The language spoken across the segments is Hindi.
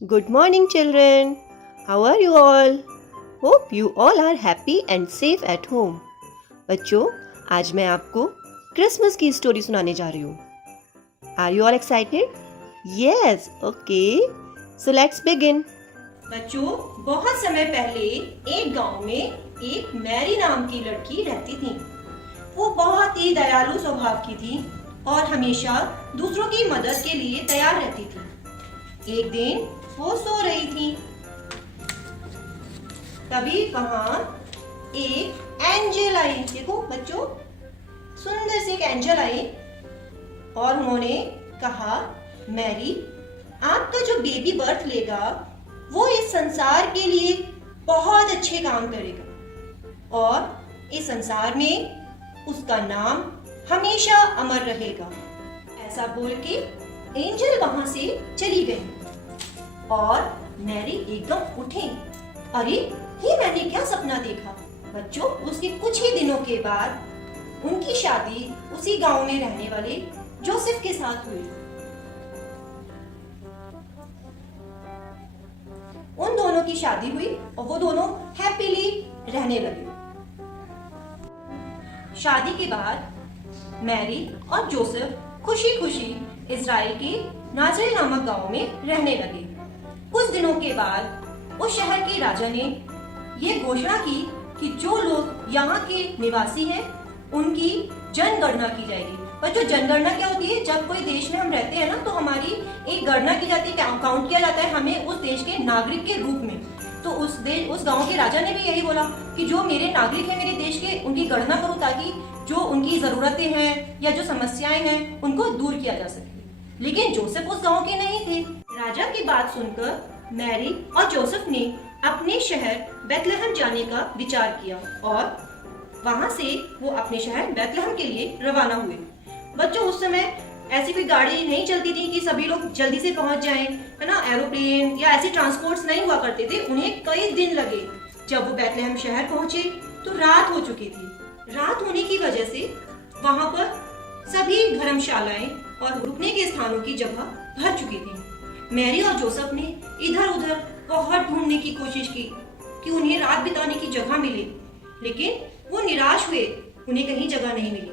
Good morning, children. How are you all? Hope you all are happy and safe at home. बच्चों, आज मैं आपको क्रिसमस की स्टोरी सुनाने जा रही हूँ. Are you all excited? Yes. Okay. So let's begin. बच्चों, बहुत समय पहले एक गांव में एक मैरी नाम की लड़की रहती थी. वो बहुत ही दयालु स्वभाव की थी और हमेशा दूसरों की मदद के लिए तैयार रहती थी. एक दिन वो सो रही थी. तभी वहां एक एंजल आई. देखो बच्चों, सुंदर सी एक एंजल आई और उन्होंने कहा, मैरी, आपका जो बेबी बर्थ लेगा वो इस संसार के लिए बहुत अच्छे काम करेगा और इस संसार में उसका नाम हमेशा अमर रहेगा. ऐसा बोल के एंजल वहां से चली गई और मैरी एकदम उठी. अरे, ये मैंने क्या सपना देखा. बच्चों, उसके कुछ ही दिनों के बाद उनकी शादी उसी गांव में रहने वाले जोसेफ के साथ हुई. उन दोनों की शादी हुई और वो दोनों हैप्पीली रहने लगे. शादी के बाद मैरी और जोसेफ खुशी खुशी इजराइल के नाजरेत नामक गांव में रहने लगे. कुछ दिनों के बाद उस शहर के राजा ने ये घोषणा की कि जो लोग यहाँ के निवासी हैं उनकी जनगणना की जाएगी. पर जो जनगणना क्या होती है, जब कोई देश में हम रहते हैं ना, तो हमारी एक गणना की जाती है, काउंट किया जाता है हमें उस देश के नागरिक के रूप में. तो उस गांव के राजा ने भी यही बोला कि जो मेरे नागरिक हैं मेरे देश के, उनकी गणना करो ताकि जो उनकी जरूरतें हैं या जो समस्याएं हैं उनको दूर किया जा सके. लेकिन जोसेफ उस गांव के नहीं थे. राजा की बात सुनकर मैरी और जोसेफ ने अपने शहर बेथलेहम जाने का विचार किया और वहां से वो अपने शहर बेथलेहम के लिए रवाना हुए. बच्चों, उस समय ऐसी कोई गाड़ी नहीं चलती थी कि सभी लोग जल्दी से पहुंच जाएं, है ना. एरोप्लेन या ऐसे ट्रांसपोर्ट्स नहीं हुआ करते थे. उन्हें कई दिन लगे. जब वो बेथलेहम शहर पहुंचे तो रात हो चुकी थी. रात होने की वजह से वहां पर सभी धर्मशालाएं और रुकने के स्थानों की जगह भर चुकी थी. मैरी और जोसेफ ने इधर उधर बहुत ढूंढने की कोशिश की कि उन्हें रात बिताने की जगह मिले, लेकिन वो निराश हुए. उन्हें कहीं जगह नहीं मिली.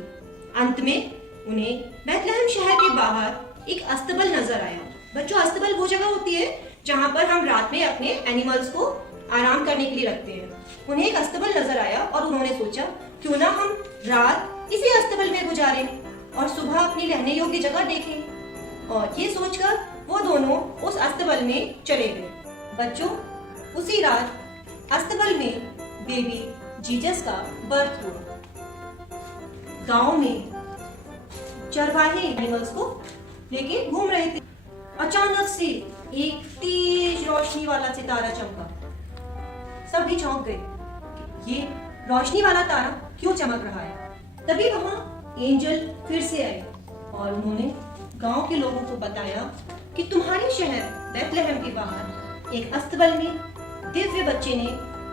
अंत में उन्हें बेथलेहम शहर के बाहर एक अस्तबल नजर आया. बच्चों, अस्तबल वो जगह होती है जहाँ पर हम रात में अपने एनिमल्स को आराम करने के लिए रखते हैं. उन्हें एक अस्तबल नजर आया और उन्होंने सोचा, क्यों ना हम रात इसी अस्तबल में गुजारें और सुबह अपनी रहने योग्य जगह देखें. और ये सोचकर वो दोनों उस अस्तबल में चले गए. बच्चों, उसी रात अस्तबल में बेबी जीसस का बर्थ हुआ. गांव में चरवाहे एनिमल्स को लेके घूम रहे थे. अचानक से एक तेज रोशनी वाला सितारा चमका. सभी चौंक गए. ये रोशनी वाला तारा क्यों चमक रहा है. तभी वहां एंजल फिर से आए और उन्होंने गांव के लोगों को बताया कि तुम्हारे शहर बेथलेहम के बाहर एक अस्तबल में दिव्य बच्चे ने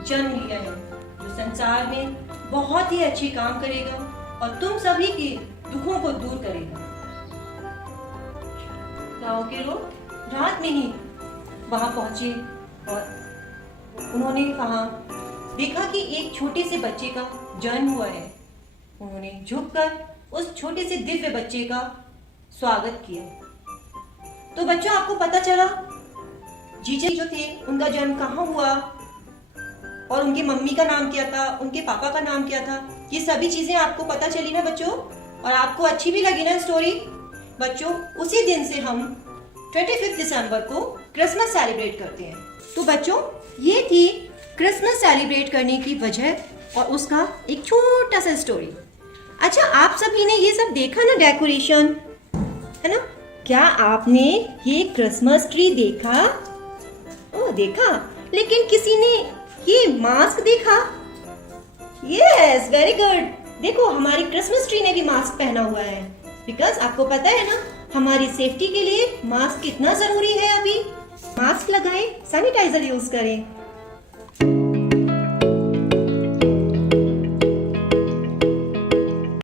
जन्म लिया है जो संसार में बहुत ही अच्छे काम करेगा और तुम सभी के दुखों को दूर करेगा. गांव के लोग रात में ही वहां पहुंचे और उन्होंने वहां देखा कि एक छोटे से बच्चे का जन्म हुआ है. उन्होंने झुककर उस छोटे से दिव्य बच्चे का स्वागत किया. तो बच्चों, आपको पता चला जीसस जो थे उनका जन्म कहाँ हुआ और उनकी मम्मी का नाम क्या था, उनके पापा का नाम क्या था. ये सभी चीजें आपको पता चली ना बच्चों, और आपको अच्छी भी लगी ना स्टोरी. बच्चों, उसी दिन से हम 25 दिसंबर को क्रिसमस सेलिब्रेट करते हैं. तो बच्चों, ये थी क्रिसमस सेलिब्रेट करने की वजह और उसका एक छोटा सा स्टोरी. अच्छा, आप सभी ने ये सब देखा ना, डेकोरेशन, है ना. क्या आपने ये क्रिसमस ट्री देखा? ओह, देखा. लेकिन किसी ने ये मास्क देखा? Yes, very good. देखो, हमारी क्रिसमस ट्री ने भी मास्क पहना हुआ है. बिकॉज आपको पता है ना, हमारी सेफ्टी के लिए मास्क कितना जरूरी है. अभी मास्क लगाएं, सैनिटाइजर यूज करें.